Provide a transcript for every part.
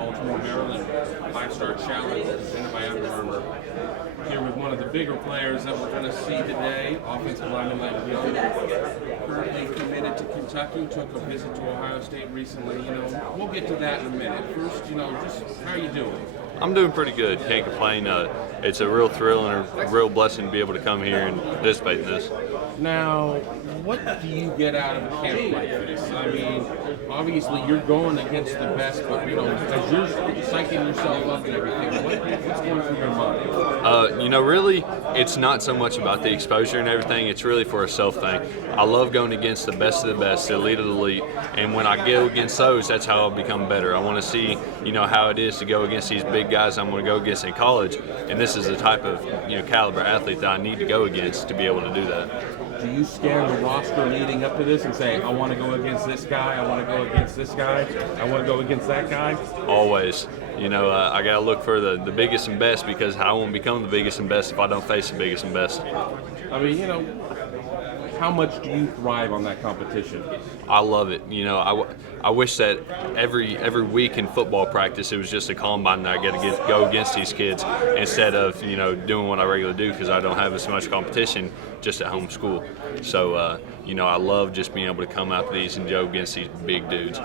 Baltimore, Maryland, five-star challenge presented by Under Armour. Here with one of the bigger players that we're going to see today, offensive lineman Landon Young, currently committed to Kentucky, took a visit to Ohio State recently. We'll get to that in a minute. First, just how are you doing? I'm doing pretty good. Can't complain. It's a real thrill and a real blessing to be able to come here and participate in this. Now, what do you get out of a camp like this? I mean, obviously you're going against the best, but as you're psyching yourself up and everything, what's going through your mind? Really, it's not so much about the exposure and everything. It's really for a self thing. I love going against the best of the best, the elite of the elite, and when I go against those, that's how I'll become better. I want to see, how it is to go against these big guys I'm going to go against in college, and this is the type of, caliber athlete that I need to go against to be able to do that. Do you scan the roster leading up to this and say, I want to go against this guy, I want to go against this guy, I want to go against that guy? Always. I got to look for the biggest and best, because I won't become the biggest and best if I don't face the biggest and best. I mean, how much do you thrive on that competition? I love it. I wish that every week in football practice it was just a combine that I get to go against these kids instead of doing what I regularly do, because I don't have as much competition just at home school. So I love just being able to come out to these and go against these big dudes.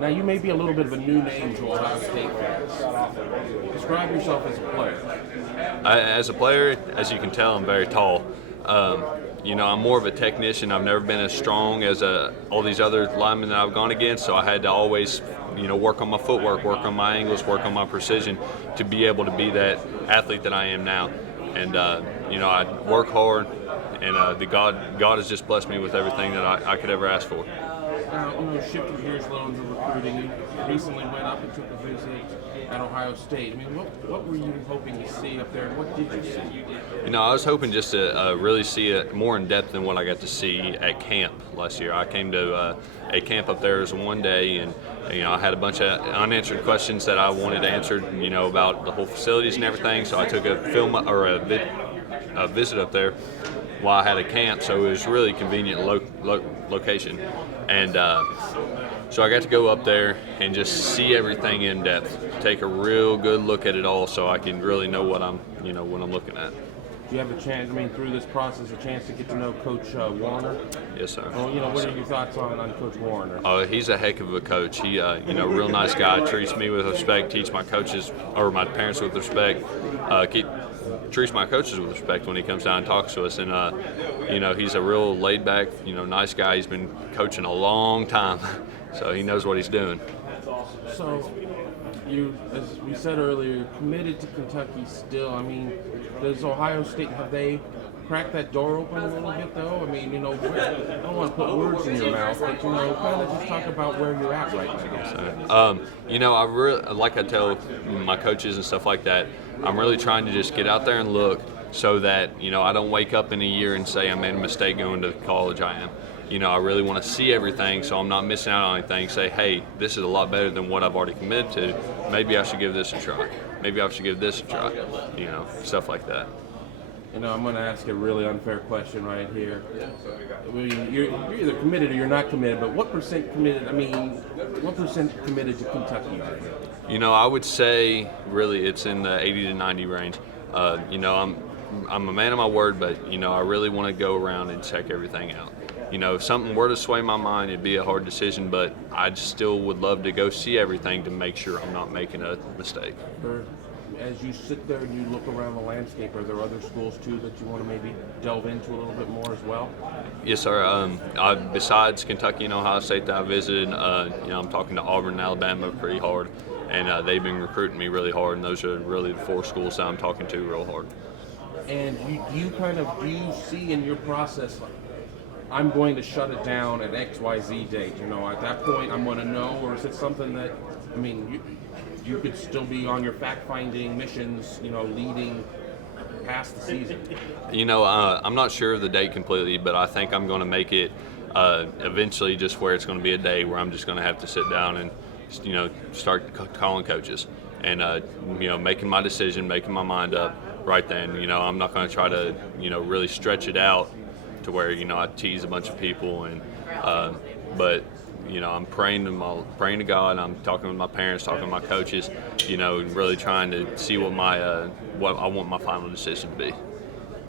Now you may be a little bit of a new name to Ohio State fans. Describe yourself as a player. As a player, as you can tell, I'm very tall. I'm more of a technician. I've never been as strong as all these other linemen that I've gone against, so I had to always, work on my footwork, work on my angles, work on my precision to be able to be that athlete that I am now. And, I work hard, and God has just blessed me with everything that I could ever ask for. Now, shifting gears a little into recruiting, you recently went up and took a visit at Ohio State. I mean, what were you hoping to see up there, and what did you see? I was hoping just to really see it more in depth than what I got to see at camp last year. I came to a camp up there as one day, and I had a bunch of unanswered questions that I wanted answered, about the whole facilities and everything. So I took a visit up there while I had a camp, so it was really convenient location. And so I got to go up there and just see everything in depth, take a real good look at it all, so I can really know what I'm looking at. Do you have a chance, through this process, a chance to get to know Coach Warner? Yes, sir. Well, what are your thoughts on Coach Warner? Oh, he's a heck of a coach. He, real nice guy, treats me with respect, treats my coaches or my parents with respect, treats my coaches with respect when he comes down and talks to us. And, he's a real laid-back, nice guy. He's been coaching a long time, so he knows what he's doing. So, you, as we said earlier, you're committed to Kentucky still. Does Ohio State, have they cracked that door open a little bit, though? I don't want to put words in your mouth, but, kind of just talk about where you're at right now. I really, like I tell my coaches and stuff like that, I'm really trying to just get out there and look so that, I don't wake up in a year and say I made a mistake going to college I am. I really want to see everything so I'm not missing out on anything. Say, hey, this is a lot better than what I've already committed to. Maybe I should give this a try. Maybe I should give this a try. Stuff like that. I'm going to ask a really unfair question right here. You're either committed or you're not committed, but what percent committed? What percent committed to Kentucky? I would say really it's in the 80 to 90 range. I'm a man of my word, but I really want to go around and check everything out. If something were to sway my mind, it'd be a hard decision, but I still would love to go see everything to make sure I'm not making a mistake. As you sit there and you look around the landscape, are there other schools too that you want to maybe delve into a little bit more as well? Yes, sir. Besides Kentucky and Ohio State that I visited, I'm talking to Auburn and Alabama pretty hard, and they've been recruiting me really hard, and those are really the four schools that I'm talking to real hard. And do you see in your process, I'm going to shut it down at XYZ date, at that point I'm going to know, or is it something that, you could still be on your fact-finding missions, leading past the season? I'm not sure of the date completely, but I think I'm going to make it eventually just where it's going to be a day where I'm just going to have to sit down and, start calling coaches and, making my decision, making my mind up right then. I'm not going to try to, really stretch it out to where, I tease a bunch of people. But, I'm praying to God. I'm talking with my parents, talking to my coaches, and really trying to see what I want my final decision to be.